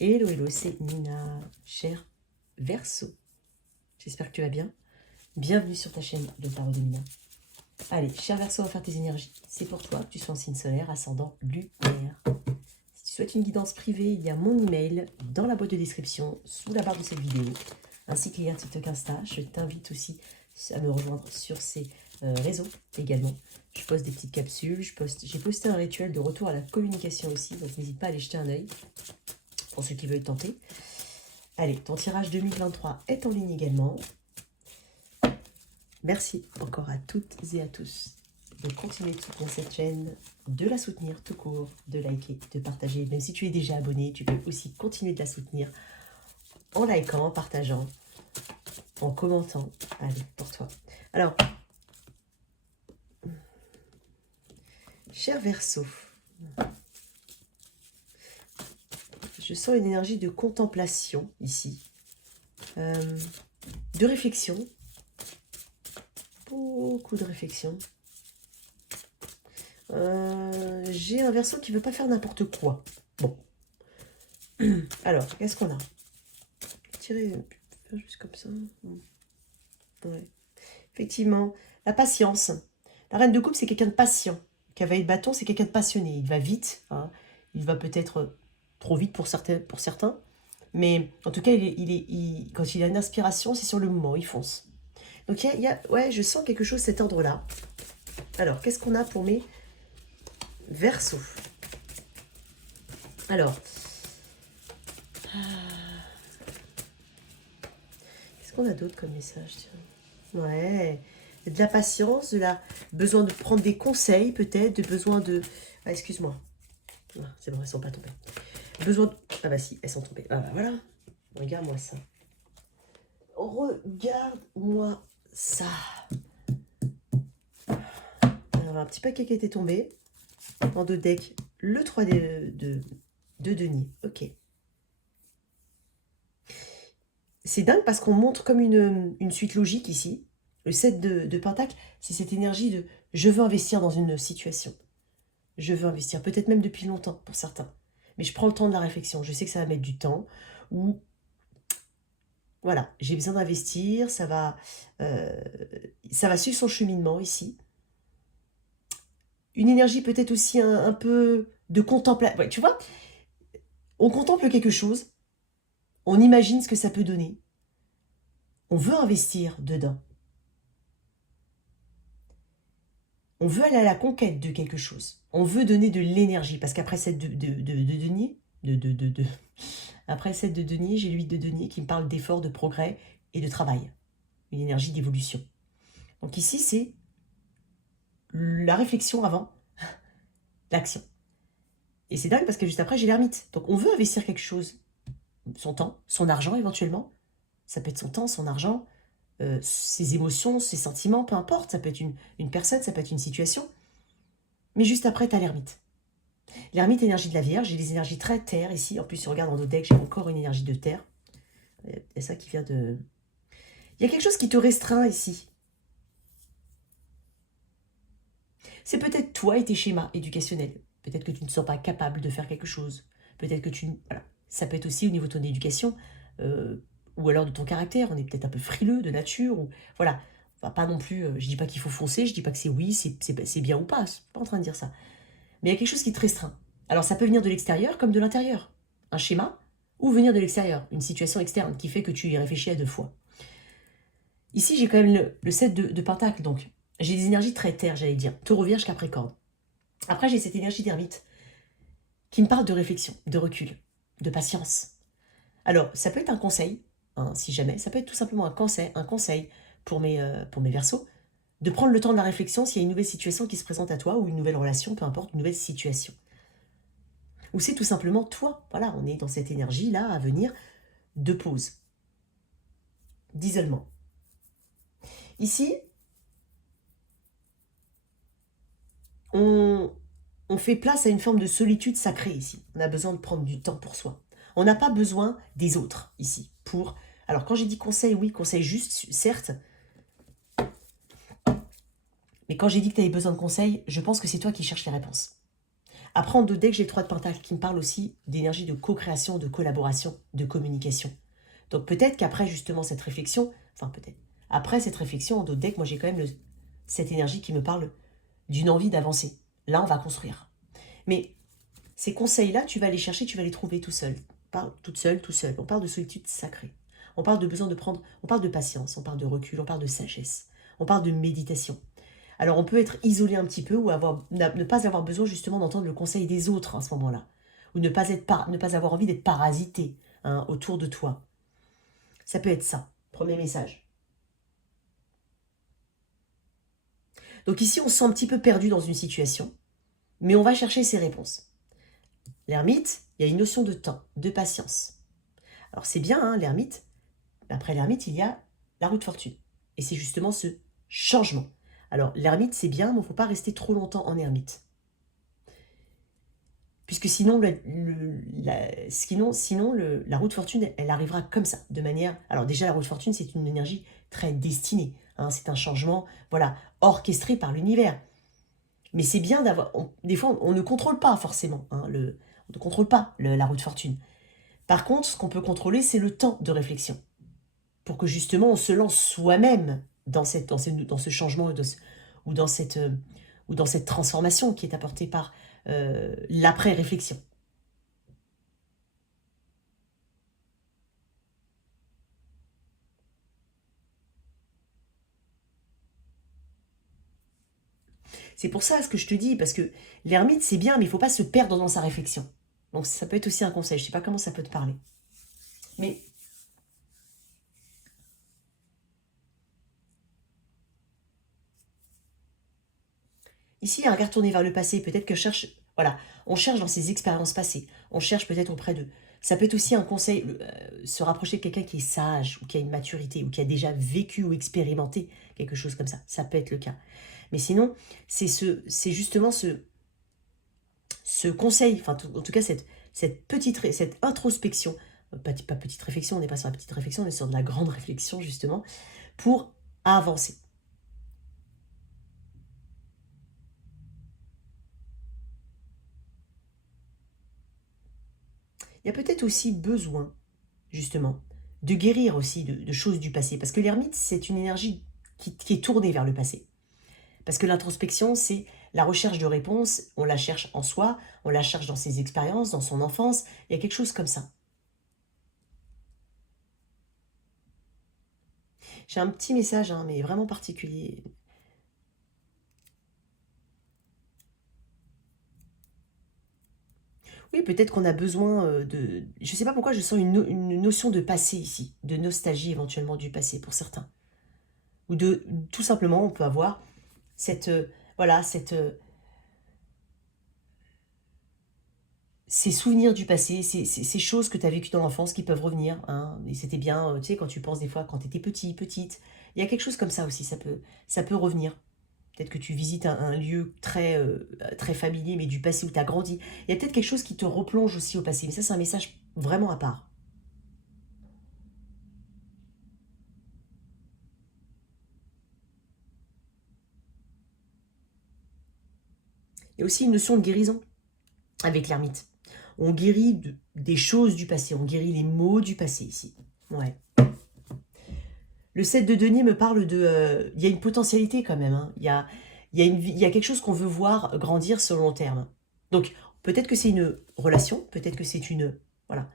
Hello, hello, c'est Nina, cher Verseau. J'espère que tu vas bien. Bienvenue sur ta chaîne de Tarot de Nina. Allez, cher Verseau, on va faire tes énergies. C'est pour toi, que tu sois en signe solaire, ascendant, lunaire. Si tu souhaites une guidance privée, il y a mon email dans la boîte de description, sous la barre de cette vidéo, ainsi qu'il y a un TikTok Insta. Je t'invite aussi à me rejoindre sur ces réseaux également. Je poste des petites capsules, j'ai posté un rituel de retour à la communication aussi, donc n'hésite pas à aller jeter un œil pour ceux qui veulent tenter. Allez, ton tirage 2023 est en ligne également. Merci encore à toutes et à tous de continuer de soutenir cette chaîne, de la soutenir tout court, de liker, de partager. Même si tu es déjà abonné, tu peux aussi continuer de la soutenir en likant, en partageant, en commentant. Allez, pour toi. Alors, cher Verseau, je sens une énergie de contemplation ici, de réflexion, beaucoup de réflexion. J'ai un Verseau qui ne veut pas faire n'importe quoi. Bon. Alors, qu'est-ce qu'on a? Tirer juste comme ça. Ouais. Effectivement, la patience. La reine de coupe, c'est quelqu'un de patient. Cavalier de bâton, c'est quelqu'un de passionné. Il va vite. Hein. Il va peut-être trop vite pour certains. Mais en tout cas, quand il a une inspiration, c'est sur le moment. Il fonce. Donc, ouais, je sens quelque chose de cet ordre-là. Alors, qu'est-ce qu'on a pour mes Verseaux? Alors, qu'est-ce qu'on a d'autre comme message? Ouais, de la patience, besoin de prendre des conseils peut-être, de besoin de... Ah, excuse-moi. Ah, c'est bon, elles sont pas tombées. Besoin de... Ah bah si, elles sont tombées. Ah bah voilà. Regarde-moi ça. Regarde-moi ça. Alors, un petit paquet qui était tombé. En deux decks, le 3 de denier. Ok. C'est dingue parce qu'on montre comme une suite logique ici. Le 7 de Pentacle, c'est cette énergie de « je veux investir dans une situation ». Je veux investir, peut-être même depuis longtemps pour certains. Mais je prends le temps de la réflexion. Je sais que ça va mettre du temps. Ou voilà, j'ai besoin d'investir. Ça va suivre son cheminement ici. Une énergie peut-être aussi un peu de contemplation. Ouais, tu vois, on contemple quelque chose. On imagine ce que ça peut donner. On veut investir dedans. On veut aller à la conquête de quelque chose. On veut donner de l'énergie. Parce qu'après cette de denier, après cette de denier, j'ai l'huile de denier qui me parle d'effort, de progrès et de travail. Une énergie d'évolution. Donc ici, c'est la réflexion avant l'action. Et c'est dingue parce que juste après, j'ai l'ermite. Donc on veut investir quelque chose. Son temps, son argent éventuellement. Ça peut être son temps, son argent, ses émotions, ses sentiments, peu importe. Ça peut être une personne, ça peut être une situation. Mais juste après, tu as l'ermite. L'ermite, énergie de la Vierge. J'ai des énergies très terre ici. En plus, si on regarde dans d'autres decks, j'ai encore une énergie de terre. Il y a ça qui vient de... Il y a quelque chose qui te restreint ici. C'est peut-être toi et tes schémas éducationnels. Peut-être que tu ne te sens pas capable de faire quelque chose. Peut-être que tu... Voilà. Ça peut être aussi au niveau de ton éducation, ou alors de ton caractère. On est peut-être un peu frileux de nature. Ou... Voilà. Enfin, pas non plus... je dis pas qu'il faut foncer, je dis pas que c'est oui, c'est bien ou pas. Je suis pas en train de dire ça. Mais il y a quelque chose qui te restreint. Alors ça peut venir de l'extérieur comme de l'intérieur. Un schéma, ou venir de l'extérieur. Une situation externe qui fait que tu y réfléchis à deux fois. Ici, j'ai quand même le 7 de Pentacle, donc j'ai des énergies très terre, j'allais dire. Taureau, Vierge, Capricorne. Après, j'ai cette énergie d'ermite qui me parle de réflexion, de recul, de patience. Alors, ça peut être un conseil, hein, si jamais. Ça peut être tout simplement un conseil pour mes Verseaux, de prendre le temps de la réflexion s'il y a une nouvelle situation qui se présente à toi, ou une nouvelle relation, peu importe, une nouvelle situation. Ou c'est tout simplement toi. Voilà, on est dans cette énergie-là à venir de pause, d'isolement. Ici, on fait place à une forme de solitude sacrée ici. On a besoin de prendre du temps pour soi. On n'a pas besoin des autres ici. Alors, quand j'ai dit conseil, oui, conseil juste, certes. Mais quand j'ai dit que tu avais besoin de conseils, je pense que c'est toi qui cherches les réponses. Après, en dos de deck, j'ai le 3 de Pentacle qui me parle aussi d'énergie de co-création, de collaboration, de communication. Donc peut-être qu'après justement cette réflexion, enfin peut-être, après cette réflexion, en dos de deck, moi j'ai quand même cette énergie qui me parle d'une envie d'avancer. Là, on va construire. Mais ces conseils-là, tu vas les chercher, tu vas les trouver tout seul. Toute seule, tout seul. On parle de solitude sacrée. On parle de besoin de prendre, on parle de patience, on parle de recul, on parle de sagesse, on parle de méditation. Alors on peut être isolé un petit peu ou ne pas avoir besoin justement d'entendre le conseil des autres à ce moment-là. Ou ne pas avoir envie d'être parasité autour de toi. Ça peut être ça. Premier message. Donc ici, on se sent un petit peu perdu dans une situation, mais on va chercher ses réponses. L'ermite, il y a une notion de temps, de patience. Alors c'est bien, l'ermite. Après l'ermite, il y a la roue de fortune. Et c'est justement ce changement. Alors l'ermite, c'est bien, mais il ne faut pas rester trop longtemps en ermite. Puisque sinon, la roue de fortune, elle arrivera comme ça, de manière... Alors déjà, la roue de fortune, c'est une énergie très destinée. C'est un changement, voilà, orchestré par l'univers. Mais c'est bien d'avoir... Des fois, on ne contrôle pas forcément, on ne contrôle pas la roue de fortune. Par contre, ce qu'on peut contrôler, c'est le temps de réflexion. Pour que justement, on se lance soi-même dans ce changement ou dans cette transformation qui est apportée par l'après-réflexion. C'est pour ça ce que je te dis, parce que l'ermite, c'est bien, mais il ne faut pas se perdre dans sa réflexion. Donc ça peut être aussi un conseil, je ne sais pas comment ça peut te parler. Mais ici, il y a un regard tourné vers le passé, peut-être que on cherche dans ses expériences passées, on cherche peut-être auprès d'eux. Ça peut être aussi un conseil, se rapprocher de quelqu'un qui est sage, ou qui a une maturité, ou qui a déjà vécu ou expérimenté quelque chose comme ça. Ça peut être le cas. Mais sinon, c'est justement ce conseil, enfin en tout cas cette introspection, pas petite réflexion, on n'est pas sur la petite réflexion, on est sur de la grande réflexion justement, pour avancer. Il y a peut-être aussi besoin, justement, de guérir aussi de choses du passé, parce que l'ermite, c'est une énergie qui est tournée vers le passé. Parce que l'introspection, c'est la recherche de réponses, on la cherche en soi, on la cherche dans ses expériences, dans son enfance, il y a quelque chose comme ça. J'ai un petit message, mais vraiment particulier. Oui, peut-être qu'on a besoin de... Je ne sais pas pourquoi je sens une notion de passé ici, de nostalgie éventuellement du passé pour certains. Ou de... Tout simplement, on peut avoir cette... voilà, ces souvenirs du passé, ces choses que tu as vécues dans l'enfance qui peuvent revenir. Et c'était bien, tu sais, quand tu penses des fois, quand tu étais petit, petite. Il y a quelque chose comme ça aussi, ça peut revenir. Peut-être que tu visites un lieu très familier, mais du passé où tu as grandi. Il y a peut-être quelque chose qui te replonge aussi au passé. Mais ça, c'est un message vraiment à part. Il y a aussi une notion de guérison avec l'ermite. On guérit des choses du passé, on guérit les maux du passé ici. Ouais. Le 7 de denier me parle de... Il y a une potentialité quand même. Il y a quelque chose qu'on veut voir grandir sur le long terme. Donc, peut-être que c'est une relation, peut-être que c'est voilà,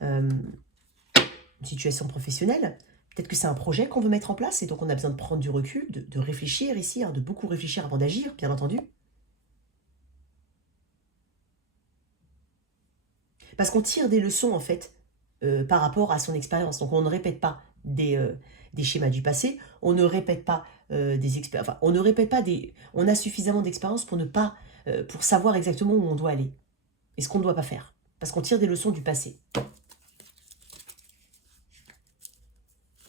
une situation professionnelle, peut-être que c'est un projet qu'on veut mettre en place, et donc on a besoin de prendre du recul, de réfléchir ici, de beaucoup réfléchir avant d'agir, bien entendu. Parce qu'on tire des leçons, en fait, par rapport à son expérience. Donc on ne répète pas des schémas du passé, on ne répète pas des expériences, enfin, on ne répète pas des... On a suffisamment d'expérience pour ne pas... pour savoir exactement où on doit aller et ce qu'on ne doit pas faire. Parce qu'on tire des leçons du passé.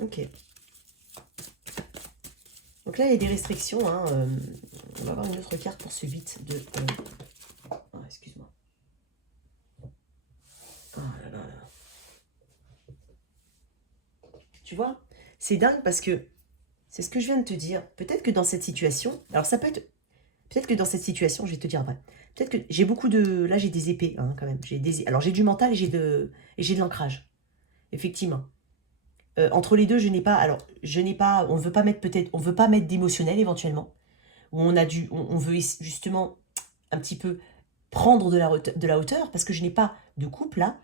Ok. Donc là, il y a des restrictions. On va avoir une autre carte pour ce 8 de... excuse-moi. Oh là là là. Tu vois, c'est dingue parce que c'est ce que je viens de te dire. Peut-être que dans cette situation, alors ça peut être Peut-être que dans cette situation, je vais te dire vrai. Peut-être que j'ai beaucoup de... Là, j'ai des épées, hein, quand même. Alors, j'ai du mental et j'ai de l'ancrage. Effectivement. Entre les deux, je n'ai pas... Alors, je n'ai pas... On ne veut pas mettre peut-être... On veut pas mettre d'émotionnel, éventuellement. Où on veut justement un petit peu prendre de la hauteur, parce que je n'ai pas de couple, là.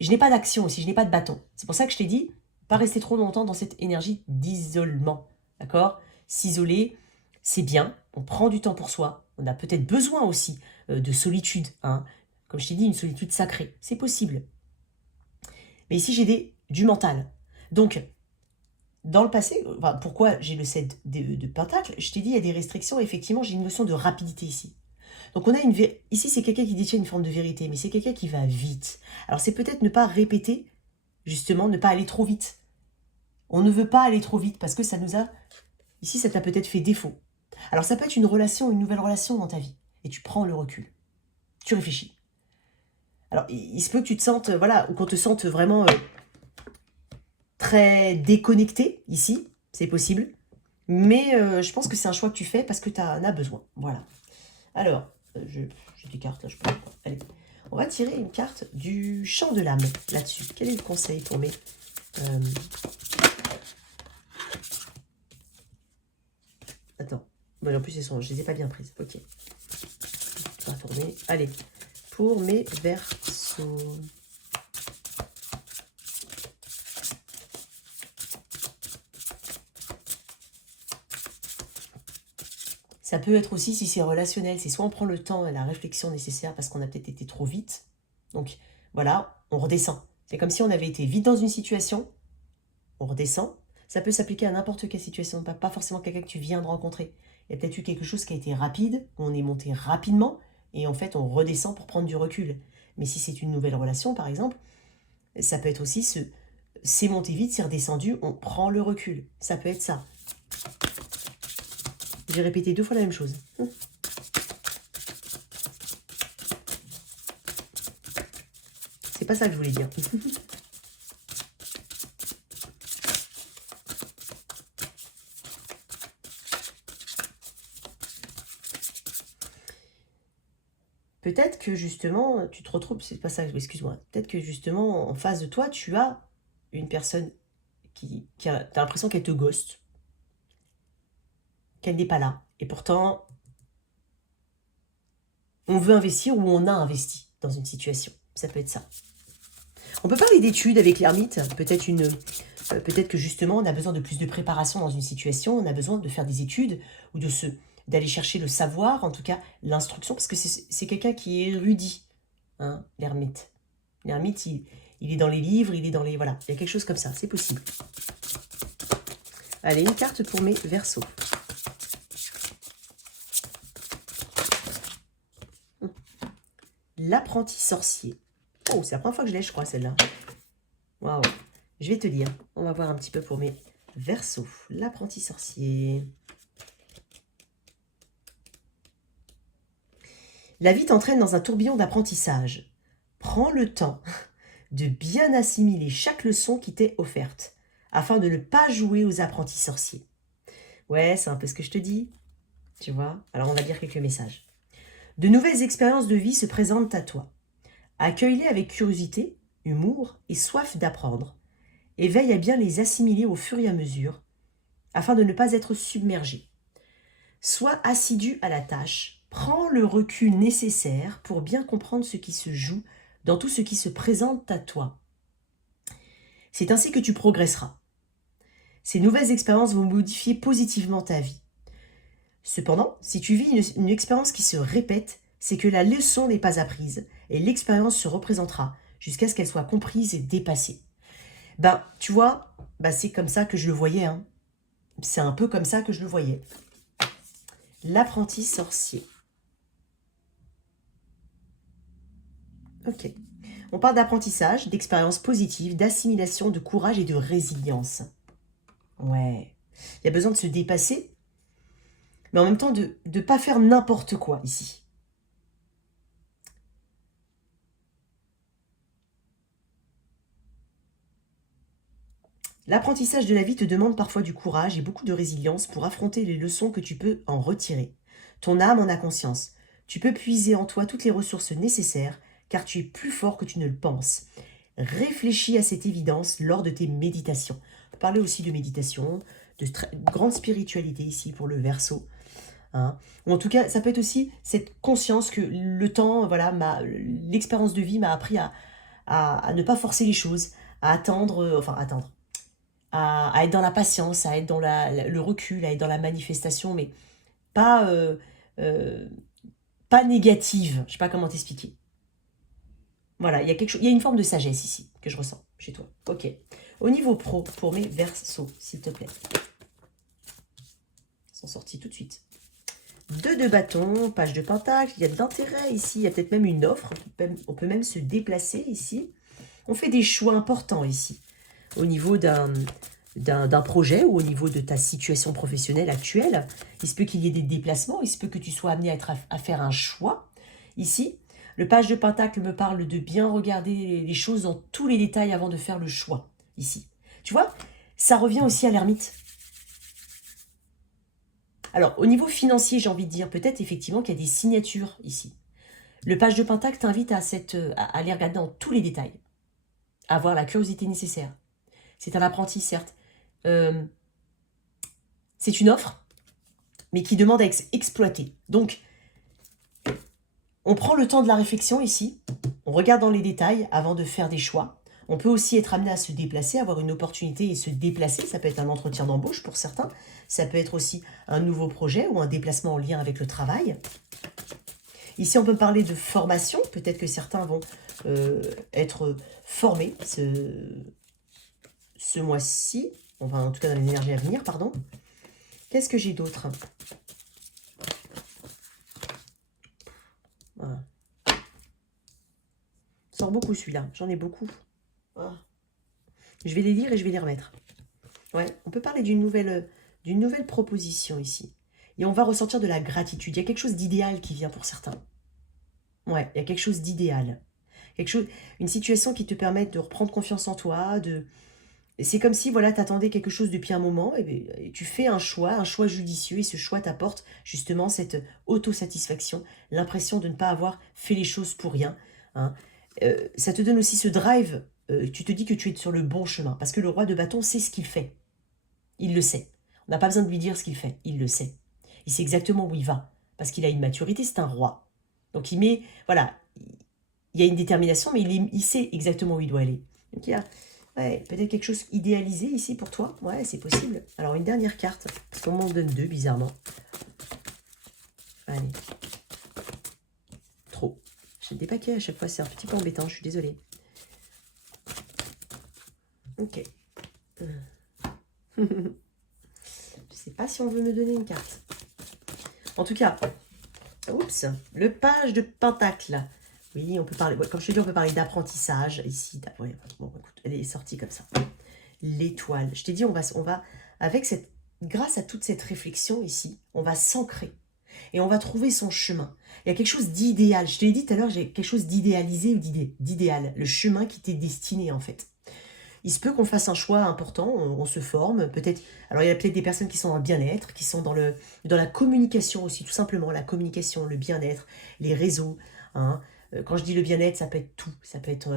Je n'ai pas d'action aussi, je n'ai pas de bâton. C'est pour ça que je t'ai dit, pas rester trop longtemps dans cette énergie d'isolement. D'accord? S'isoler, c'est bien. On prend du temps pour soi. On a peut-être besoin aussi de solitude. Hein. Comme je t'ai dit, une solitude sacrée. C'est possible. Mais ici, j'ai du mental. Donc, dans le passé, enfin, pourquoi j'ai le 7 de Pentacle? Je t'ai dit, il y a des restrictions. Effectivement, j'ai une notion de rapidité ici. Donc on a ici c'est quelqu'un qui détient une forme de vérité, mais c'est quelqu'un qui va vite. Alors c'est peut-être ne pas répéter, justement, ne pas aller trop vite. On ne veut pas aller trop vite parce que ça nous a... Ici ça t'a peut-être fait défaut. Alors ça peut être une relation, une nouvelle relation dans ta vie. Et tu prends le recul. Tu réfléchis. Alors il se peut que tu te sentes, voilà, ou qu'on te sente vraiment très déconnecté ici. C'est possible. Mais je pense que c'est un choix que tu fais parce que tu en as besoin. Voilà. Alors, j'ai des cartes là, je peux. Allez, on va tirer une carte du champ de l'âme là-dessus. Quel est le conseil pour mes... Attends. Bon, en plus, je ne les ai pas bien prises. Ok. On va tourner. Allez, pour mes Verseaux. Ça peut être aussi, si c'est relationnel, c'est soit on prend le temps et la réflexion nécessaire parce qu'on a peut-être été trop vite. Donc, voilà, on redescend. C'est comme si on avait été vite dans une situation, on redescend. Ça peut s'appliquer à n'importe quelle situation, pas forcément quelqu'un que tu viens de rencontrer. Il y a peut-être eu quelque chose qui a été rapide, où on est monté rapidement, et en fait, on redescend pour prendre du recul. Mais si c'est une nouvelle relation, par exemple, ça peut être aussi c'est monté vite, c'est redescendu, on prend le recul. Ça peut être ça. J'ai répété 2 fois la même chose. C'est pas ça que je voulais dire. Peut-être que justement, tu te retrouves, c'est pas ça, excuse-moi, peut-être que justement, en face de toi, tu as une personne qui a, t'as l'impression qu'elle te ghost, qu'elle n'est pas là. Et pourtant, on veut investir ou on a investi dans une situation. Ça peut être ça. On peut parler d'études avec l'ermite, peut-être que justement, on a besoin de plus de préparation dans une situation, on a besoin de faire des études ou d'aller chercher le savoir, en tout cas l'instruction, parce que c'est quelqu'un qui est érudit, hein, l'ermite. L'ermite, il est dans les livres, il est dans les... Voilà, il y a quelque chose comme ça, c'est possible. Allez, une carte pour mes Verseaux. L'apprenti sorcier. Oh, c'est la première fois que je l'ai, je crois, celle-là. Waouh. Je vais te lire. On va voir un petit peu pour mes Verseaux. L'apprenti sorcier. La vie t'entraîne dans un tourbillon d'apprentissage. Prends le temps de bien assimiler chaque leçon qui t'est offerte, afin de ne pas jouer aux apprentis sorciers. Ouais, c'est un peu ce que je te dis. Tu vois? Alors, on va lire quelques messages. De nouvelles expériences de vie se présentent à toi. Accueille-les avec curiosité, humour et soif d'apprendre, et veille à bien les assimiler au fur et à mesure, afin de ne pas être submergé. Sois assidu à la tâche, prends le recul nécessaire pour bien comprendre ce qui se joue dans tout ce qui se présente à toi. C'est ainsi que tu progresseras. Ces nouvelles expériences vont modifier positivement ta vie. Cependant, si tu vis une expérience qui se répète, c'est que la leçon n'est pas apprise et l'expérience se représentera jusqu'à ce qu'elle soit comprise et dépassée. Ben, tu vois, c'est comme ça que je le voyais. Hein. C'est un peu comme ça que je le voyais. L'apprenti sorcier. Ok. On parle d'apprentissage, d'expérience positive, d'assimilation, de courage et de résilience. Ouais. Il y a besoin de se dépasser, mais en même temps de ne pas faire n'importe quoi ici. L'apprentissage de la vie te demande parfois du courage et beaucoup de résilience pour affronter les leçons que tu peux en retirer. Ton âme en a conscience. Tu peux puiser en toi toutes les ressources nécessaires, car tu es plus fort que tu ne le penses. Réfléchis à cette évidence lors de tes méditations. On peut parler aussi de méditation, de grande spiritualité ici pour le Verseau. Hein. Ou en tout cas, ça peut être aussi cette conscience que le temps, voilà, l'expérience de vie m'a appris à ne pas forcer les choses, à attendre, à être dans la patience, à être dans le recul, à être dans la manifestation, mais pas, euh, pas négative. Je sais pas comment t'expliquer. Voilà, il y a quelque chose, il y a une forme de sagesse ici que je ressens chez toi. Ok. Au niveau pro, pour mes Verseaux, s'il te plaît. Ils sont sortis tout de suite. 2 de bâton, page de pentacle, il y a de l'intérêt ici, il y a peut-être même une offre, on peut même se déplacer ici. On fait des choix importants ici, au niveau d'un projet ou au niveau de ta situation professionnelle actuelle. Il se peut qu'il y ait des déplacements, il se peut que tu sois amené à faire un choix ici. Le page de pentacle me parle de bien regarder les choses dans tous les détails avant de faire le choix ici. Tu vois, ça revient aussi à l'ermite. Alors, au niveau financier, j'ai envie de dire peut-être effectivement qu'il y a des signatures ici. Le page de pentacle t'invite à aller regarder dans tous les détails, à avoir la curiosité nécessaire. C'est un apprenti, certes. C'est une offre, mais qui demande à être exploitée. Donc, on prend le temps de la réflexion ici, on regarde dans les détails avant de faire des choix. On peut aussi être amené à se déplacer, avoir une opportunité et se déplacer. Ça peut être un entretien d'embauche pour certains. Ça peut être aussi un nouveau projet ou un déplacement en lien avec le travail. Ici, on peut parler de formation. Peut-être que certains vont être formés ce mois-ci. Enfin, en tout cas, dans l'énergie à venir, pardon. Qu'est-ce que j'ai d'autre? Voilà. Sort beaucoup celui-là. J'en ai beaucoup. Oh. Je vais les lire et je vais les remettre. Ouais, on peut parler d'une nouvelle proposition ici. Et on va ressentir de la gratitude. Il y a quelque chose d'idéal qui vient pour certains. Ouais, il y a quelque chose d'idéal. Une situation qui te permet de reprendre confiance en toi. C'est comme si voilà, tu attendais quelque chose depuis un moment et tu fais un choix judicieux et ce choix t'apporte justement cette autosatisfaction, l'impression de ne pas avoir fait les choses pour rien. Hein. Ça te donne aussi ce drive. Tu te dis que tu es sur le bon chemin parce que le roi de bâton sait ce qu'il fait. Il le sait. On n'a pas besoin de lui dire ce qu'il fait. Il le sait. Il sait exactement où il va parce qu'il a une maturité, c'est un roi. Donc voilà, il y a une détermination, mais il sait exactement où il doit aller. Donc il y a peut-être quelque chose idéalisé ici pour toi. Ouais, c'est possible. Alors une dernière carte, parce qu'on m'en donne 2, bizarrement. Allez. Trop. J'ai des paquets à chaque fois, c'est un petit peu embêtant, je suis désolée. Ok. Je sais pas si on veut me donner une carte. En tout cas, oups, le page de pentacle. Oui, on peut parler, comme je te dis, on peut parler d'apprentissage ici. Ouais, bon, écoute, elle est sortie comme ça. L'étoile. Je t'ai dit, on va grâce à toute cette réflexion ici, on va s'ancrer et on va trouver son chemin. Il y a quelque chose d'idéal. Je te l'ai dit tout à l'heure, j'ai quelque chose d'idéalisé ou d'idéal. Le chemin qui t'est destiné en fait. Il se peut qu'on fasse un choix important, on se forme, peut-être. Alors il y a peut-être des personnes qui sont dans le bien-être, qui sont dans la communication aussi, tout simplement, la communication, le bien-être, les réseaux. Hein. Quand je dis le bien-être, ça peut être tout. Ça peut être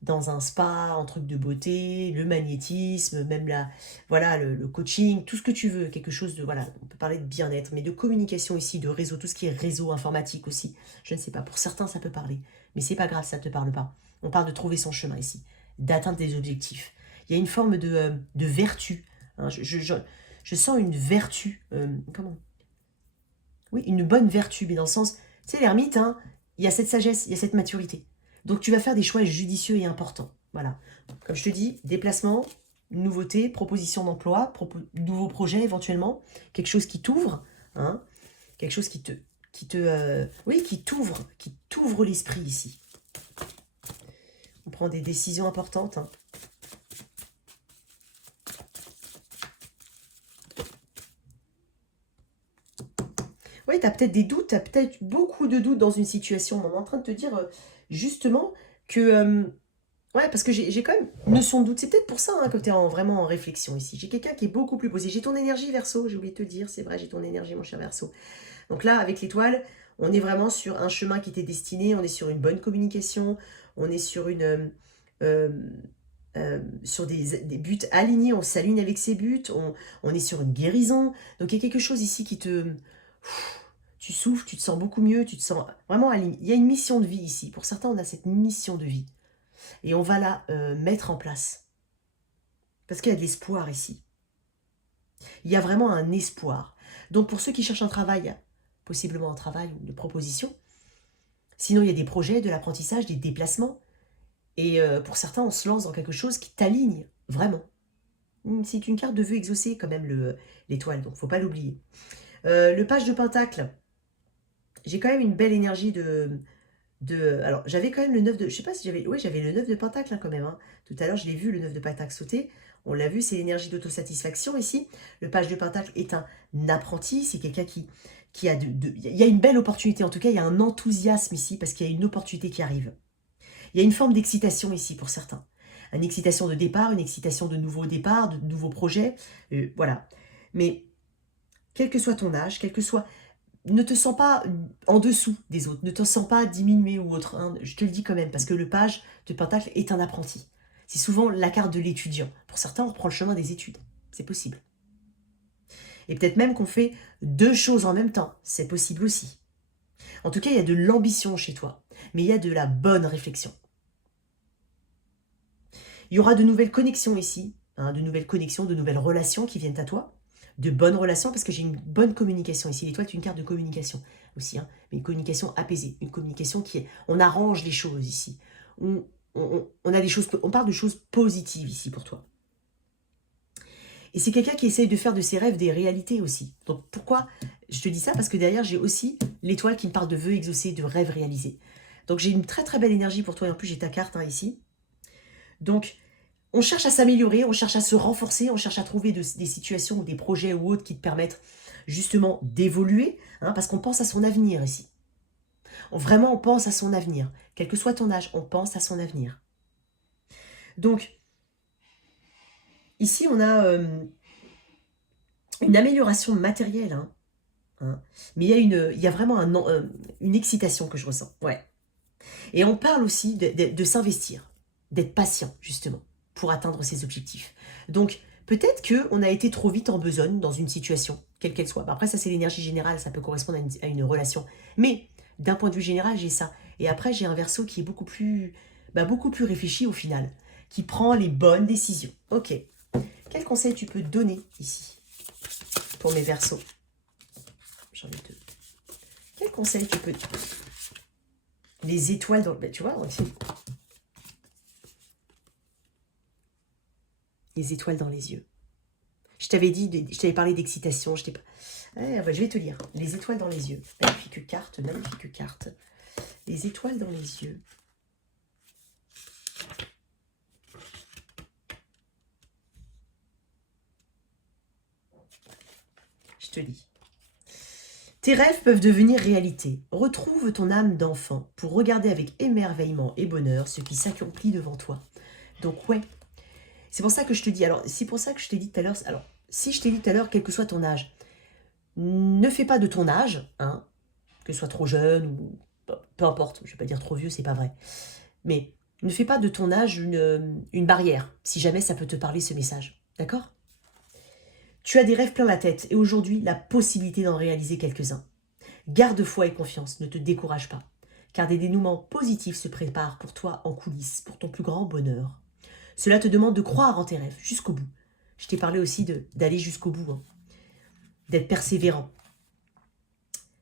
dans un spa, un truc de beauté, le magnétisme, même voilà, le coaching, tout ce que tu veux, quelque chose de, voilà, on peut parler de bien-être, mais de communication ici, de réseau, tout ce qui est réseau informatique aussi. Je ne sais pas, pour certains ça peut parler, mais c'est pas grave, ça ne te parle pas. On parle de trouver son chemin ici, d'atteindre des objectifs. Il y a une forme de vertu. Hein. Je sens une vertu. Comment? Oui, une bonne vertu, mais dans le sens, tu sais, l'ermite, hein, il y a cette sagesse, il y a cette maturité. Donc tu vas faire des choix judicieux et importants. Voilà. Comme je te dis, déplacement, nouveauté, proposition d'emploi, nouveau projet éventuellement, quelque chose qui t'ouvre, hein, quelque chose qui t'ouvre l'esprit ici. On prend des décisions importantes. Hein. Oui, tu as peut-être des doutes, tu as peut-être beaucoup de doutes dans une situation. On est en train de te dire justement que... ouais, parce que j'ai quand même une notion de doute. C'est peut-être pour ça hein, que tu es vraiment en réflexion ici. J'ai quelqu'un qui est beaucoup plus posé. J'ai ton énergie, Verseau, j'ai oublié de te dire. C'est vrai, j'ai ton énergie, mon cher Verseau. Donc là, avec l'étoile, on est vraiment sur un chemin qui était destiné, on est sur une bonne communication, on est sur euh, sur des buts alignés, on s'aligne avec ses buts, on est sur une guérison. Donc il y a quelque chose ici qui te... Tu souffles, tu te sens beaucoup mieux, tu te sens vraiment aligné. Il y a une mission de vie ici. Pour certains, on a cette mission de vie. Et on va la mettre en place. Parce qu'il y a de l'espoir ici. Il y a vraiment un espoir. Donc pour ceux qui cherchent un travail, possiblement un travail ou une proposition, sinon il y a des projets, de l'apprentissage, des déplacements. Et pour certains, on se lance dans quelque chose qui t'aligne vraiment. C'est une carte de vœux exaucée quand même l'étoile, donc faut pas l'oublier. Le page de Pentacle, j'ai quand même une belle énergie alors j'avais quand même le 9 de... Je sais pas si j'avais... Oui, j'avais le 9 de Pentacle hein, quand même. Hein. Tout à l'heure, je l'ai vu, le 9 de Pentacle sauter. On l'a vu, c'est l'énergie d'autosatisfaction ici. Le page de Pentacle est un apprenti, c'est quelqu'un qui a il y a une belle opportunité, en tout cas, il y a un enthousiasme ici parce qu'il y a une opportunité qui arrive. Il y a une forme d'excitation ici pour certains. Une excitation de départ, une excitation de nouveaux départs, de nouveaux projets. Voilà. Mais quel que soit ton âge, quel que soit... Ne te sens pas en dessous des autres, ne te sens pas diminué ou autre. Hein. Je te le dis quand même, parce que le page de Pentacle est un apprenti. C'est souvent la carte de l'étudiant. Pour certains, on reprend le chemin des études. C'est possible. Et peut-être même qu'on fait deux choses en même temps. C'est possible aussi. En tout cas, il y a de l'ambition chez toi. Mais il y a de la bonne réflexion. Il y aura de nouvelles connexions ici. Hein, de nouvelles connexions, de nouvelles relations qui viennent à toi. De bonnes relations, parce que j'ai une bonne communication ici. L'étoile est une carte de communication aussi, hein, mais une communication apaisée, une communication qui est... On arrange les choses ici. On a des choses, on parle de choses positives ici pour toi. Et c'est quelqu'un qui essaye de faire de ses rêves des réalités aussi. Donc pourquoi je te dis ça? Parce que derrière, j'ai aussi l'étoile qui me parle de vœux exaucés, de rêves réalisés. Donc j'ai une très très belle énergie pour toi. Et en plus, j'ai ta carte hein, ici. Donc, on cherche à s'améliorer, on cherche à se renforcer, on cherche à trouver des situations ou des projets ou autres qui te permettent justement d'évoluer, hein, parce qu'on pense à son avenir ici. Vraiment, on pense à son avenir. Quel que soit ton âge, on pense à son avenir. Donc, ici, on a une amélioration matérielle, hein, mais il y a vraiment une excitation que je ressens. Ouais. Et on parle aussi de s'investir, d'être patient, justement, pour atteindre ses objectifs. Donc, peut-être qu'on a été trop vite en besogne dans une situation, quelle qu'elle soit. Après, ça, c'est l'énergie générale, ça peut correspondre à une relation. Mais, d'un point de vue général, j'ai ça. Et après, j'ai un Verseau qui est beaucoup plus réfléchi au final, qui prend les bonnes décisions. Ok. Quel conseil tu peux donner ici pour mes Verseaux? J'en ai deux. Quel conseil tu peux... Les étoiles dans... Ben, tu vois, les étoiles dans les yeux. Je t'avais dit, je t'avais parlé d'excitation, je t'ai pas... je vais te lire. Les étoiles dans les yeux. Magnifique carte, magnifique carte. Les étoiles dans les yeux. Je te lis. Tes rêves peuvent devenir réalité. Retrouve ton âme d'enfant pour regarder avec émerveillement et bonheur ce qui s'accomplit devant toi. Donc ouais, c'est pour ça que je te dis, alors c'est pour ça que je t'ai dit tout à l'heure, alors si je t'ai dit tout à l'heure, quel que soit ton âge, ne fais pas de ton âge, hein, que ce soit trop jeune ou peu importe, je ne vais pas dire trop vieux, c'est pas vrai, mais ne fais pas de ton âge une barrière, si jamais ça peut te parler ce message, d'accord? Tu as des rêves plein la tête et aujourd'hui la possibilité d'en réaliser quelques-uns. Garde foi et confiance, ne te décourage pas, car des dénouements positifs se préparent pour toi en coulisses, pour ton plus grand bonheur. Cela te demande de croire en tes rêves jusqu'au bout. Je t'ai parlé aussi d'aller jusqu'au bout, hein, d'être persévérant.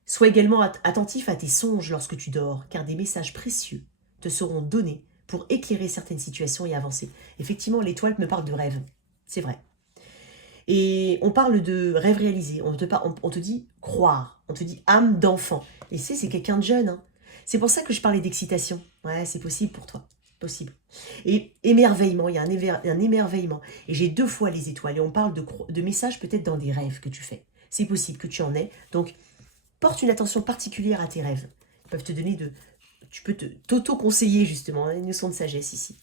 Sois également attentif à tes songes lorsque tu dors, car des messages précieux te seront donnés pour éclairer certaines situations et avancer. Effectivement, l'étoile me parle de rêve, c'est vrai. Et on parle de rêve réalisé, on te dit croire, on te dit âme d'enfant. Et c'est quelqu'un de jeune. Hein. C'est pour ça que je parlais d'excitation. Ouais, c'est possible pour toi, possible. Et émerveillement, il y a un émerveillement. Et j'ai 2 fois les étoiles. Et on parle de messages peut-être dans des rêves que tu fais. C'est possible que tu en aies. Donc, porte une attention particulière à tes rêves. Ils peuvent te donner tu peux t'auto-conseiller justement, une notion de sagesse ici.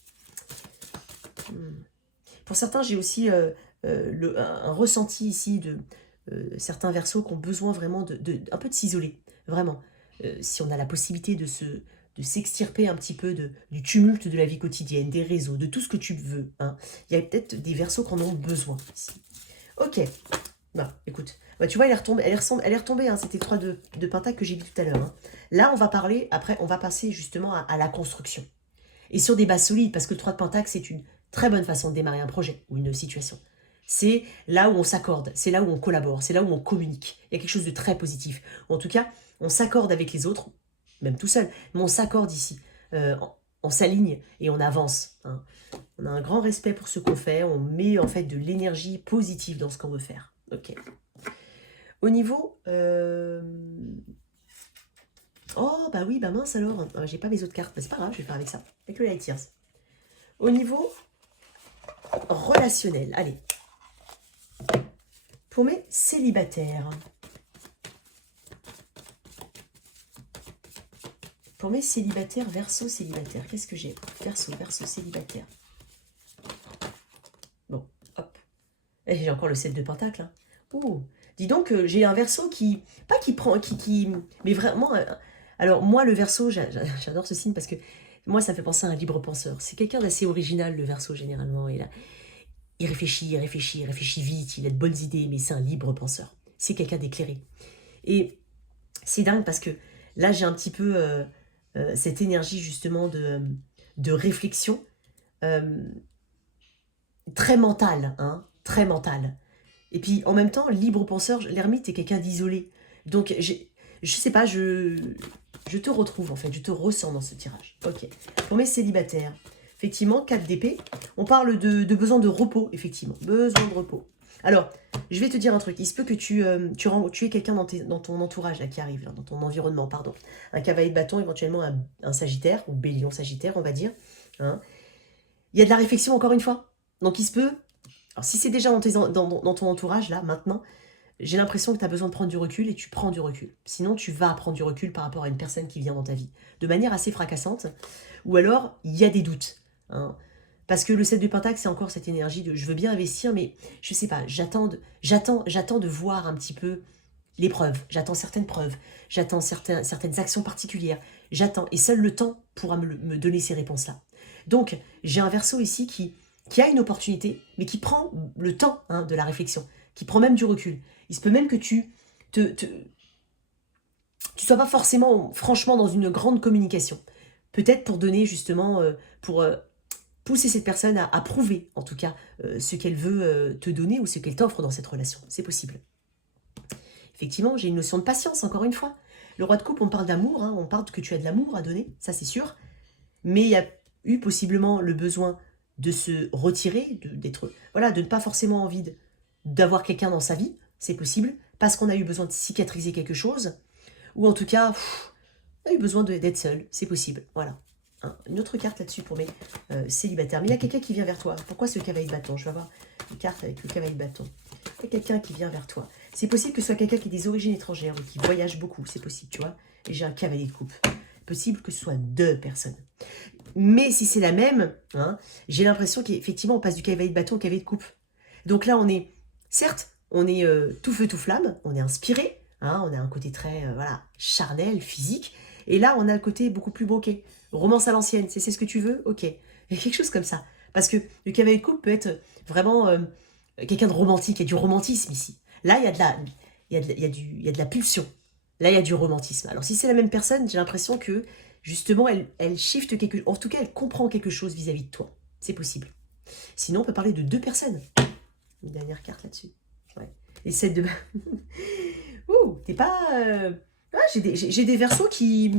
Pour certains, j'ai aussi un ressenti ici certains versos qui ont besoin vraiment un peu de s'isoler, vraiment. Si on a la possibilité de s'extirper un petit peu du tumulte de la vie quotidienne, des réseaux, de tout ce que tu veux. Hein. Il y a peut-être des versos qui en ont besoin ici. Ok. Non, écoute. Bah, tu vois, elle est retombée. Hein. C'était 3 de pentacle que j'ai vu tout à l'heure. Hein. Là, on va parler, après, on va passer justement à la construction. Et sur des bases solides, parce que le 3 de pentacle, c'est une très bonne façon de démarrer un projet ou une situation. C'est là où on s'accorde, c'est là où on collabore, c'est là où on communique. Il y a quelque chose de très positif. Ou en tout cas, on s'accorde avec les autres, même tout seul, mais on s'accorde ici. On s'aligne et on avance. Hein. On a un grand respect pour ce qu'on fait, on met en fait de l'énergie positive dans ce qu'on veut faire. Ok. Au niveau... Oh, bah oui, bah mince alors. J'ai pas mes autres cartes. Bah, c'est pas grave, je vais faire avec ça. Avec le Light Tears. Au niveau relationnel, allez. Pour mes célibataires. Pour mes célibataires, verso célibataire. Qu'est-ce que j'ai? Verso célibataire. Bon, hop. Et j'ai encore le 7 de pentacle. Hein. Ouh. Dis donc, j'ai un verso qui... Pas qui prend... mais vraiment... alors, moi, le verso, j'adore ce signe parce que moi, ça me fait penser à un libre penseur. C'est quelqu'un d'assez original, le verso, généralement. Il réfléchit vite, il a de bonnes idées, mais c'est un libre penseur. C'est quelqu'un d'éclairé. Et c'est dingue parce que là, j'ai un petit peu cette énergie, justement, de réflexion très mentale, hein, très mentale. Et puis, en même temps, libre penseur, l'ermite est quelqu'un d'isolé. Donc, je sais pas, je te retrouve, en fait, je te ressens dans ce tirage. Ok. Pour mes célibataires, effectivement, 4 d'épée, on parle de besoin de repos, effectivement. Besoin de repos. Alors, je vais te dire un truc. Il se peut que tu aies quelqu'un dans ton entourage, là, qui arrive, là, dans ton environnement, pardon. Un cavalier de bâton, éventuellement un sagittaire, ou bélion sagittaire, on va dire. Hein. Il y a de la réflexion, encore une fois. Donc, il se peut... Alors, si c'est déjà dans ton entourage, là, maintenant, j'ai l'impression que tu as besoin de prendre du recul et tu prends du recul. Sinon, tu vas prendre du recul par rapport à une personne qui vient dans ta vie. De manière assez fracassante. Ou alors, il y a des doutes. Hein. Parce que le 7 de pentacle, c'est encore cette énergie de je veux bien investir, mais je sais pas, j'attends de voir un petit peu les preuves. J'attends certaines preuves. J'attends certaines actions particulières. J'attends. Et seul le temps pourra me donner ces réponses-là. Donc, j'ai un verso ici qui a une opportunité, mais qui prend le temps hein, de la réflexion, qui prend même du recul. Il se peut même que tu sois pas forcément, franchement, dans une grande communication. Peut-être pour donner justement, pour pousser cette personne à prouver, en tout cas, ce qu'elle veut te donner ou ce qu'elle t'offre dans cette relation. C'est possible. Effectivement, j'ai une notion de patience, encore une fois. Le roi de coupe, on parle d'amour, hein, on parle que tu as de l'amour à donner, ça c'est sûr. Mais il y a eu possiblement le besoin de se retirer, voilà, de ne pas forcément envie d'avoir quelqu'un dans sa vie, c'est possible, parce qu'on a eu besoin de cicatriser quelque chose, ou en tout cas, on a eu besoin d'être seul, c'est possible, voilà. Hein, une autre carte là-dessus pour mes célibataires. Mais il y a quelqu'un qui vient vers toi. Pourquoi ce cavalier de bâton? Je vais avoir une carte avec le cavalier de bâton. Il y a quelqu'un qui vient vers toi. C'est possible que ce soit quelqu'un qui ait des origines étrangères ou qui voyage beaucoup, c'est possible, tu vois. Et j'ai un cavalier de coupe. Possible que ce soit 2 personnes. Mais si c'est la même, hein, j'ai l'impression qu'effectivement, on passe du cavalier de bâton au cavalier de coupe. Donc là, certes, on est tout feu, tout flamme, on est inspiré, hein, on a un côté très voilà, charnel, physique. Et là, on a le côté beaucoup plus broqué. Romance à l'ancienne, c'est ce que tu veux? Ok. Il y a quelque chose comme ça. Parce que le cavalier de coupe peut être vraiment quelqu'un de romantique. Il y a du romantisme ici. Là, il y a de la pulsion. Là, il y a du romantisme. Alors, si c'est la même personne, j'ai l'impression que justement, elle shift quelque chose. En tout cas, elle comprend quelque chose vis-à-vis de toi. C'est possible. Sinon, on peut parler de 2 personnes. Une dernière carte là-dessus. Ouais. Et 7 de... Ouh, t'es pas... Ah, j'ai des versos qui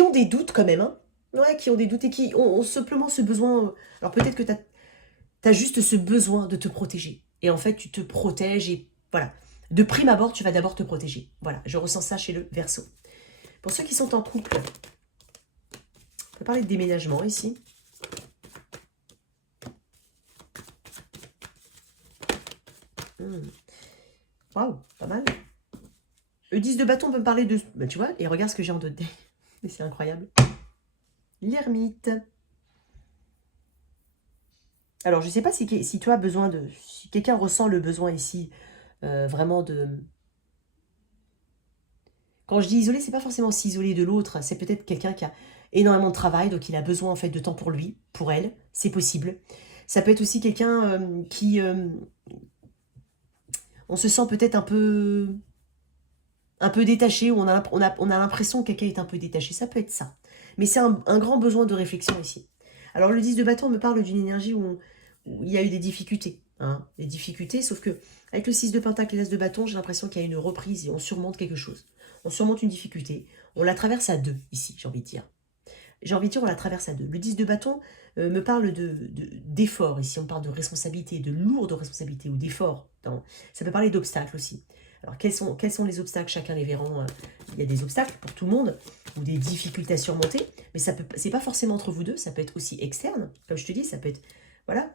ont des doutes quand même. Hein. Ouais, qui ont des doutes et qui ont simplement ce besoin... Alors peut-être que t'as juste ce besoin de te protéger. Et en fait, tu te protèges et voilà. De prime abord, tu vas d'abord te protéger. Voilà, je ressens ça chez le verso. Pour ceux qui sont en couple, on peut parler de déménagement ici. Waouh, pas mal. Le 10 de bâton, on peut me parler de... Ben, tu vois, et regarde ce que j'ai en 2D. Mais c'est incroyable. L'ermite. Alors, je ne sais pas si tu as besoin de... Si quelqu'un ressent le besoin ici vraiment de... Quand je dis isolé, c'est pas forcément s'isoler de l'autre, c'est peut-être quelqu'un qui a énormément de travail, donc il a besoin en fait de temps pour lui, pour elle, c'est possible. Ça peut être aussi quelqu'un qui... on se sent peut-être un peu détaché, ou on a l'impression que quelqu'un est un peu détaché, ça peut être ça. Mais c'est un grand besoin de réflexion ici. Alors le 10 de bâton me parle d'une énergie où il y a eu des difficultés. Hein, des difficultés, sauf que avec le 6 de pentacle et l'as de bâton, j'ai l'impression qu'il y a une reprise et on surmonte quelque chose. On surmonte une difficulté. On la traverse à deux, ici, j'ai envie de dire. J'ai envie de dire, on la traverse à deux. Le 10 de bâton me parle d'effort, ici. On parle de responsabilité, de lourde responsabilité ou d'effort. Ça peut parler d'obstacles aussi. Alors, quels sont les obstacles? Chacun les verra. Il y a des obstacles pour tout le monde, ou des difficultés à surmonter, mais c'est pas forcément entre vous deux, ça peut être aussi externe. Comme je te dis, ça peut être, voilà,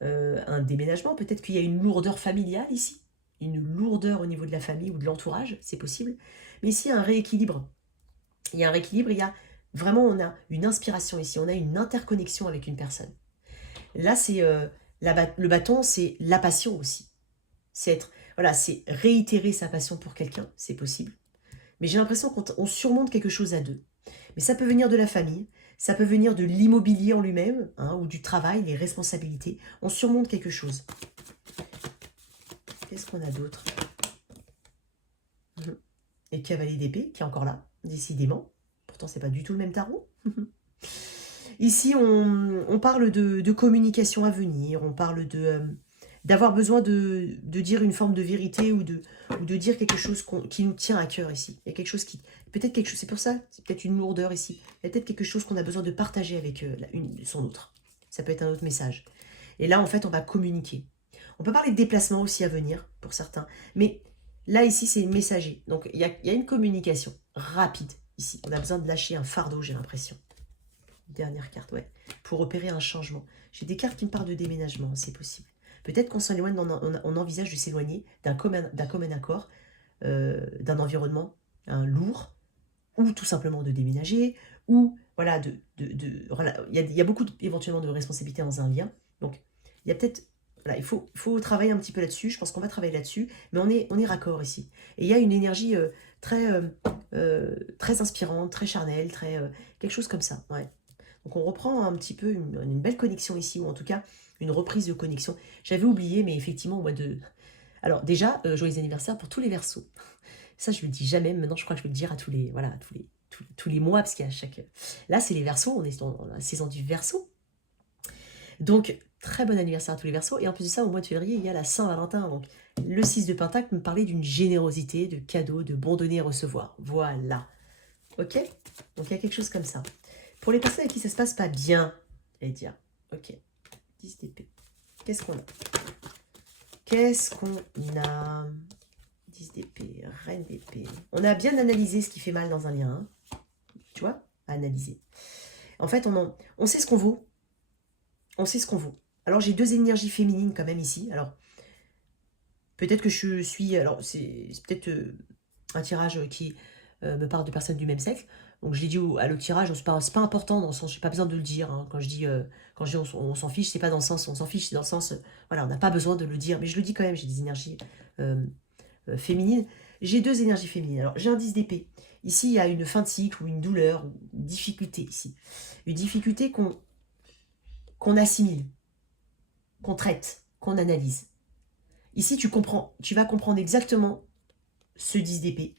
un déménagement. Peut-être qu'il y a une lourdeur familiale ici, une lourdeur au niveau de la famille ou de l'entourage, c'est possible. Mais ici, il y a un rééquilibre. Il y a un rééquilibre, il y a vraiment, on a une inspiration ici, on a une interconnexion avec une personne. Là, c'est le bâton, c'est la passion aussi. Voilà, c'est réitérer sa passion pour quelqu'un, c'est possible. Mais j'ai l'impression qu'on surmonte quelque chose à deux. Mais ça peut venir de la famille, ça peut venir de l'immobilier en lui-même, hein, ou du travail, les responsabilités. On surmonte quelque chose. Qu'est-ce qu'on a d'autre? Et cavalier d'épée, qui est encore là, décidément. Pourtant, c'est pas du tout le même tarot. Ici, on parle de communication à venir, on parle d'avoir besoin de dire une forme de vérité ou de dire quelque chose qui nous tient à cœur ici. Il y a quelque chose qui... Peut-être quelque chose, c'est pour ça, c'est peut-être une lourdeur ici. Il y a peut-être quelque chose qu'on a besoin de partager avec son autre. Ça peut être un autre message. Et là, en fait, on va communiquer. On peut parler de déplacement aussi à venir, pour certains. Mais là, ici, c'est messager. Donc, il y a une communication rapide ici. On a besoin de lâcher un fardeau, j'ai l'impression. Dernière carte, ouais. Pour opérer un changement. J'ai des cartes qui me parlent de déménagement, c'est possible. Peut-être qu'on s'éloigne, on envisage de s'éloigner d'un commun accord, d'un environnement lourd, ou tout simplement de déménager, ou voilà, il y a beaucoup éventuellement de responsabilités dans un lien. Donc, il y a peut-être, voilà, il faut travailler un petit peu là-dessus. Je pense qu'on va travailler là-dessus, mais on est raccord ici. Et il y a une énergie très inspirante, très charnelle, quelque chose comme ça, ouais. Donc on reprend un petit peu une belle connexion ici, ou en tout cas une reprise de connexion. J'avais oublié, mais effectivement, au mois de... Alors déjà, joyeux anniversaire pour tous les Verseaux. Ça, je le dis jamais. Maintenant, je crois que je vais le dire à tous les mois, parce qu'il y a chaque... Là, c'est les Verseaux, on est dans la saison du Verseau. Donc, très bon anniversaire à tous les Verseaux. Et en plus de ça, au mois de février, il y a la Saint-Valentin. Donc, le 6 de Pentacle me parlait d'une générosité, de cadeaux, de bon donner et recevoir. Voilà. Ok? Donc, il y a quelque chose comme ça. Pour les personnes avec qui ça se passe pas bien, et dire, ok, 10 d'épée. Qu'est-ce qu'on a? Qu'est-ce qu'on a? 10 d'épée, reine d'épée. On a bien analysé ce qui fait mal dans un lien. Hein. Tu vois? Analyser. En fait, on sait ce qu'on vaut. On sait ce qu'on vaut. Alors, j'ai deux énergies féminines quand même ici. Alors, peut-être que je suis... Alors, c'est peut-être un tirage qui me parle de personnes du même sexe. Donc je l'ai dit à l'autre tirage, c'est pas important dans le sens, j'ai pas besoin de le dire. Hein. Quand je dis on s'en fiche, c'est pas dans le sens on s'en fiche, c'est dans le sens voilà, on n'a pas besoin de le dire, mais je le dis quand même. J'ai des énergies féminines. J'ai deux énergies féminines. Alors j'ai un 10 d'épée. Ici il y a une fin de cycle ou une douleur, ou une difficulté ici, une difficulté qu'on assimile, qu'on traite, qu'on analyse. Ici tu vas comprendre exactement ce 10 d'épée.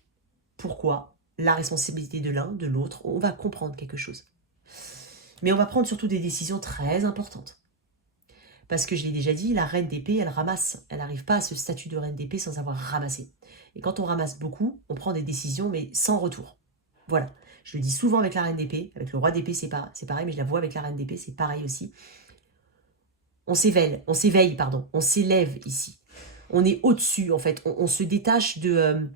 Pourquoi? La responsabilité de l'un, de l'autre, on va comprendre quelque chose. Mais on va prendre surtout des décisions très importantes. Parce que je l'ai déjà dit, la reine d'épée, elle ramasse. Elle n'arrive pas à ce statut de reine d'épée sans avoir ramassé. Et quand on ramasse beaucoup, on prend des décisions, mais sans retour. Voilà. Je le dis souvent avec la reine d'épée. Avec le roi d'épée, c'est pareil, mais je la vois avec la reine d'épée, c'est pareil aussi. On s'éveille, on s'élève ici. On est au-dessus, en fait. On se détache de...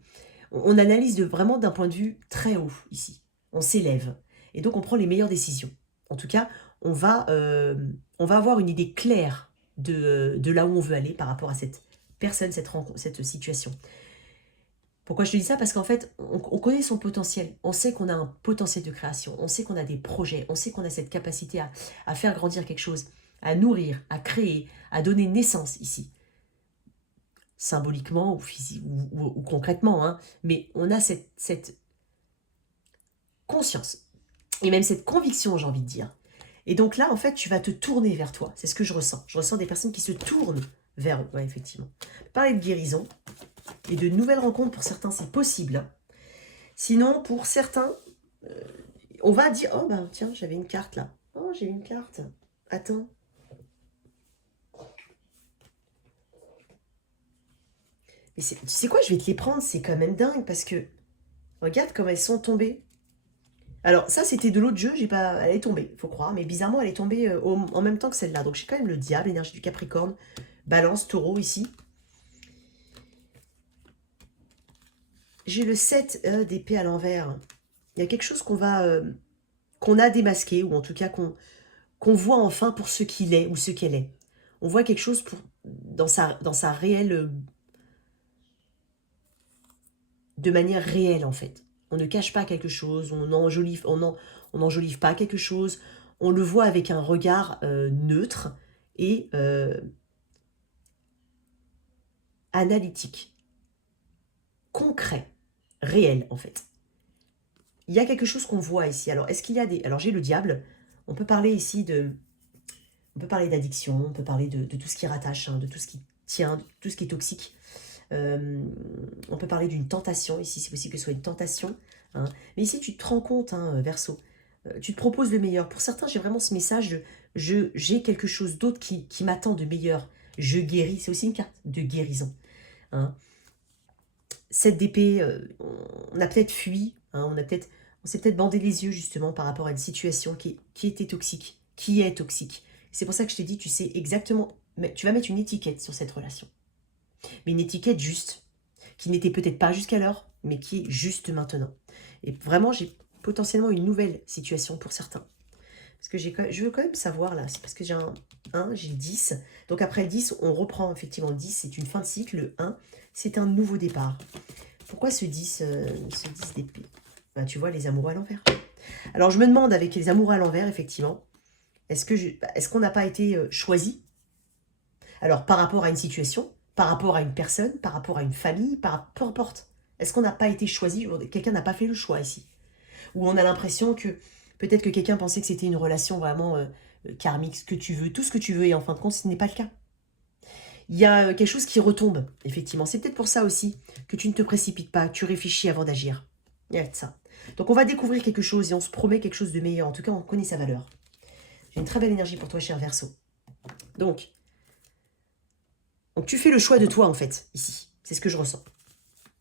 on analyse vraiment d'un point de vue très haut ici. On s'élève. Et donc, on prend les meilleures décisions. En tout cas, on va avoir une idée claire de là où on veut aller par rapport à cette personne, cette situation. Pourquoi je te dis ça? Parce qu'en fait, on connaît son potentiel. On sait qu'on a un potentiel de création. On sait qu'on a des projets. On sait qu'on a cette capacité à faire grandir quelque chose, à nourrir, à créer, à donner naissance ici. symboliquement ou concrètement, hein, mais on a cette conscience, et même cette conviction, j'ai envie de dire. Et donc là, en fait, tu vas te tourner vers toi. C'est ce que je ressens. Je ressens des personnes qui se tournent vers eux, ouais, effectivement. Parler de guérison et de nouvelles rencontres, pour certains, c'est possible, hein. Sinon, pour certains, on va dire, oh ben tiens, j'avais une carte là. Oh, j'ai une carte. Attends. Mais tu sais quoi, je vais te les prendre, c'est quand même dingue, parce que regarde comment elles sont tombées. Alors ça, c'était de l'autre jeu, j'ai pas, elle est tombée, faut croire, mais bizarrement, elle est tombée en même temps que celle-là. Donc j'ai quand même le diable, énergie du Capricorne, Balance, Taureau ici. J'ai le 7 d'épée à l'envers. Il y a quelque chose qu'on a démasqué, ou en tout cas qu'on voit enfin pour ce qu'il est ou ce qu'elle est. On voit quelque chose dans sa réelle, de manière réelle en fait. On ne cache pas quelque chose, on n'enjolive pas quelque chose, on le voit avec un regard neutre et analytique, concret, réel en fait. Il y a quelque chose qu'on voit ici. Alors, est-ce qu'il y a des... Alors, j'ai le diable. On peut parler ici de... On peut parler d'addiction, on peut parler de tout ce qui rattache, hein, de tout ce qui tient, de tout ce qui est toxique. On peut parler d'une tentation. Ici, c'est possible que ce soit une tentation, hein. Mais ici, tu te rends compte, hein, Verseau. Tu te proposes le meilleur. Pour certains, j'ai vraiment ce message de j'ai quelque chose d'autre qui m'attend de meilleur. Je guéris. C'est aussi une carte de guérison, hein. Cette d'épée, on a peut-être fui, hein, on s'est peut-être bandé les yeux justement par rapport à une situation qui était toxique, qui est toxique. C'est pour ça que je t'ai dit, tu sais exactement, mais tu vas mettre une étiquette sur cette relation. Mais une étiquette juste, qui n'était peut-être pas jusqu'alors, mais qui est juste maintenant. Et vraiment, j'ai potentiellement une nouvelle situation pour certains. Parce que je veux quand même savoir là, c'est parce que j'ai un 1, j'ai le 10. Donc après le 10, on reprend effectivement le 10, c'est une fin de cycle. Le 1, c'est un nouveau départ. Pourquoi ce 10 d'épée? Ben, tu vois, les amoureux à l'envers. Alors je me demande avec les amoureux à l'envers, effectivement, est-ce qu'on n'a pas été choisi? Alors par rapport à une situation, par rapport à une personne, par rapport à une famille, peu importe. Est-ce qu'on n'a pas été choisi? Quelqu'un n'a pas fait le choix ici. Ou on a l'impression que peut-être que quelqu'un pensait que c'était une relation vraiment karmique, ce que tu veux, tout ce que tu veux, et en fin de compte, ce n'est pas le cas. Il y a quelque chose qui retombe, effectivement. C'est peut-être pour ça aussi que tu ne te précipites pas, que tu réfléchis avant d'agir. Il y a de ça. Donc on va découvrir quelque chose et on se promet quelque chose de meilleur. En tout cas, on connaît sa valeur. J'ai une très belle énergie pour toi, cher Verseau. Donc tu fais le choix de toi, en fait, ici. C'est ce que je ressens.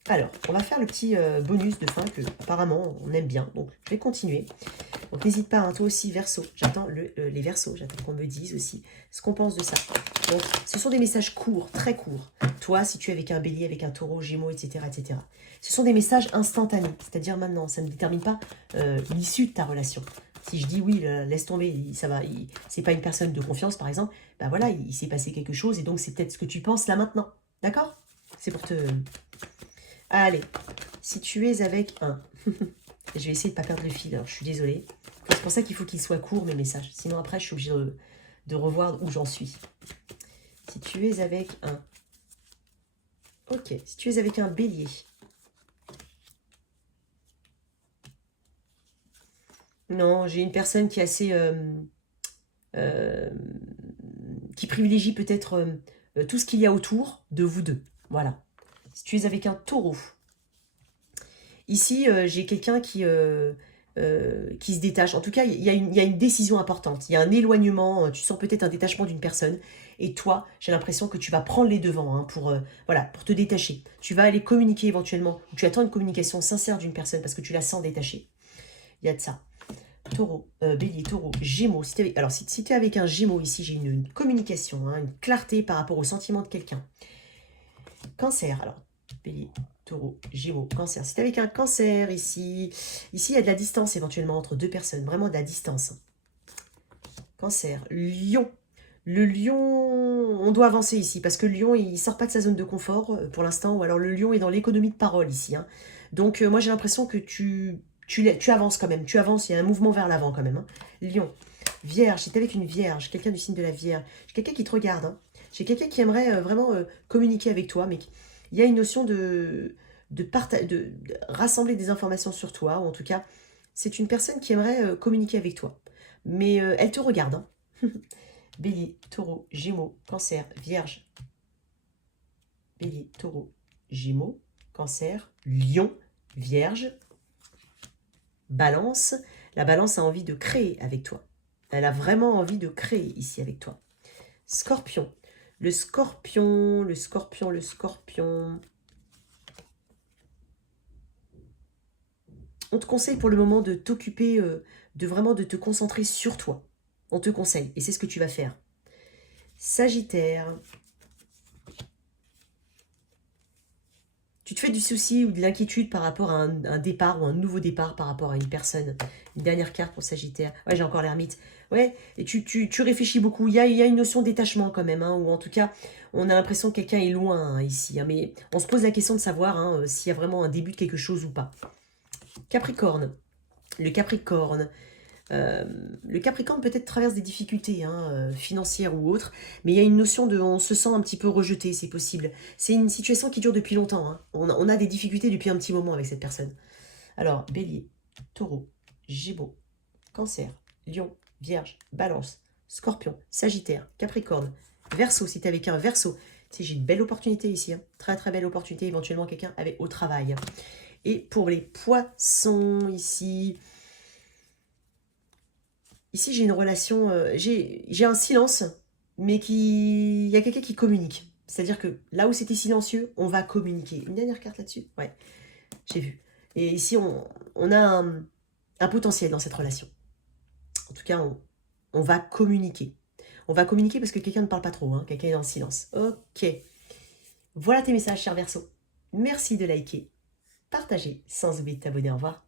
Alors, on va faire le petit bonus de fin que apparemment on aime bien. Donc, je vais continuer. Donc, n'hésite pas, hein, toi aussi, Verseau. J'attends les Verseaux. J'attends qu'on me dise aussi ce qu'on pense de ça. Donc, ce sont des messages courts, très courts. Toi, si tu es avec un bélier, avec un taureau, gémeaux, etc., etc. Ce sont des messages instantanés. C'est-à-dire maintenant, ça ne détermine pas l'issue de ta relation. Si je dis oui, laisse tomber, ça va, c'est pas une personne de confiance, par exemple, ben voilà, il s'est passé quelque chose et donc c'est peut-être ce que tu penses là maintenant. D'accord? C'est pour te... Allez, si tu es avec un... je vais essayer de ne pas perdre le fil, alors je suis désolée. C'est pour ça qu'il faut qu'il soit court, mes messages. Sinon, après, je suis obligée de revoir où j'en suis. Si tu es avec un... Ok, si tu es avec un bélier. Non, j'ai une personne qui est assez... qui privilégie peut-être tout ce qu'il y a autour de vous deux. Voilà. Si tu es avec un taureau. Ici, j'ai quelqu'un qui se détache. En tout cas, il y a une décision importante. Il y a un éloignement. Tu sens peut-être un détachement d'une personne. Et toi, j'ai l'impression que tu vas prendre les devants, hein, voilà, pour te détacher. Tu vas aller communiquer éventuellement. Tu attends une communication sincère d'une personne parce que tu la sens détachée. Il y a de ça. Taureau, bélier, taureau, gémeaux. Alors, si tu es avec un gémeau ici, j'ai une communication, hein, une clarté par rapport au sentiment de quelqu'un. Cancer, alors, bélier, taureau, gémeaux, cancer. Si tu es avec un cancer ici, il y a de la distance éventuellement entre deux personnes, vraiment de la distance. Cancer, lion. Le lion, on doit avancer ici, parce que le lion, il ne sort pas de sa zone de confort pour l'instant, ou alors le lion est dans l'économie de parole ici, hein. Donc, moi, j'ai l'impression que tu avances quand même, tu avances, il y a un mouvement vers l'avant quand même, hein. Lion, Vierge, c'est avec une vierge, quelqu'un du signe de la Vierge. J'ai quelqu'un qui te regarde, hein. J'ai quelqu'un qui aimerait vraiment communiquer avec toi, mais il y a une notion de rassembler des informations sur toi, ou en tout cas, c'est une personne qui aimerait communiquer avec toi. Mais elle te regarde, hein. Bélier, Taureau, Gémeaux, Cancer, Vierge. Bélier, Taureau, Gémeaux, Cancer, Lion, Vierge, Balance. La Balance a envie de créer avec toi. Elle a vraiment envie de créer ici avec toi. Scorpion. Le Scorpion, le Scorpion, le Scorpion. On te conseille pour le moment de t'occuper, de te concentrer sur toi. On te conseille, et c'est ce que tu vas faire. Sagittaire. Tu te fais du souci ou de l'inquiétude par rapport à un départ ou un nouveau départ par rapport à une personne. Une dernière carte pour Sagittaire. Ouais, j'ai encore l'ermite. Ouais, et tu réfléchis beaucoup. Il y a une notion de détachement quand même, hein, ou en tout cas, on a l'impression que quelqu'un est loin hein, ici. Hein, mais on se pose la question de savoir hein, s'il y a vraiment un début de quelque chose ou pas. Capricorne. Le Capricorne. Le Capricorne peut-être traverse des difficultés hein, financières ou autres, mais il y a une notion de on se sent un petit peu rejeté, c'est possible. C'est une situation qui dure depuis longtemps. Hein. On a des difficultés depuis un petit moment avec cette personne. Alors, Bélier, Taureau, Gémeaux, Cancer, Lion, Vierge, Balance, Scorpion, Sagittaire, Capricorne, Verseau, si tu es avec un Verseau. Si j'ai une belle opportunité ici, hein. Très très belle opportunité, éventuellement quelqu'un avec au travail. Et pour les Poissons, ici... Ici, j'ai une relation, j'ai un silence, mais il y a quelqu'un qui communique. C'est-à-dire que là où c'était silencieux, on va communiquer. Une dernière carte là-dessus? Ouais, j'ai vu. Et ici, on a un potentiel dans cette relation. En tout cas, on va communiquer. On va communiquer parce que quelqu'un ne parle pas trop, hein, quelqu'un est dans le silence. Ok. Voilà tes messages, cher Verseau. Merci de liker, partager, sans oublier de t'abonner. Au revoir.